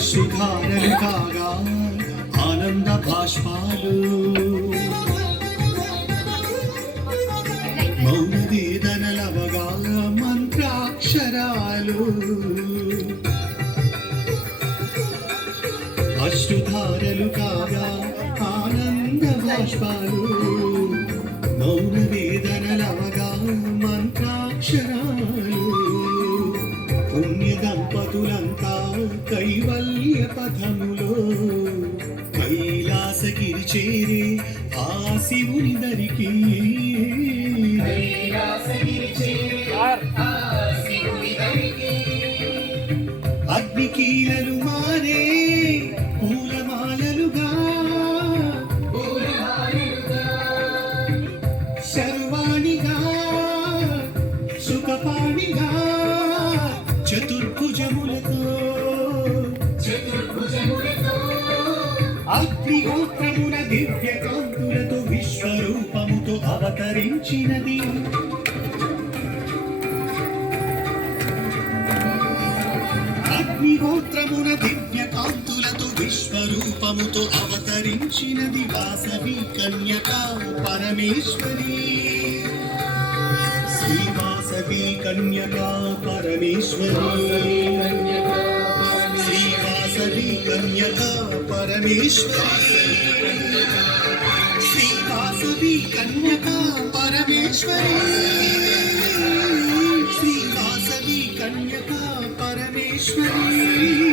అశ్రుధారలు కాగా ఆనంద భాష్పాలు మౌన వేదనలవగా మంత్రాక్షరాలు అశ్రుధారలు కాగా ఆనంద భాష్పాలు మౌన వేదనలవగా మంత్రాక్షరాలు పుణ్య దంపతులంతా కైవల్య పథములో కైలాసగిరి చేరే ఆ శివుని దరికి అగ్నికీలలు మారే పూలమాలలుగా శర్వాణిగా సుఖపాణిగా చతుర్భుజములతో అగ్నిహోత్రమున దివ్య కాంతులతో విశ్వరూపముతో అవతరించినది అగ్నిహోత్రమున దివ్య కాంతులతో విశ్వరూపముతో అవతరించినది వాసవి కన్యక పరమేశ్వరి శ్రీ వాసవి కన్యక పరమేశ్వరి శ్రీ వాసవి కన్యక పరమేశ్వరి శ్రీ వాసవి కన్యక పరమేశ్వరి శ్రీ వాసవి కన్యక పరమేశ్వరి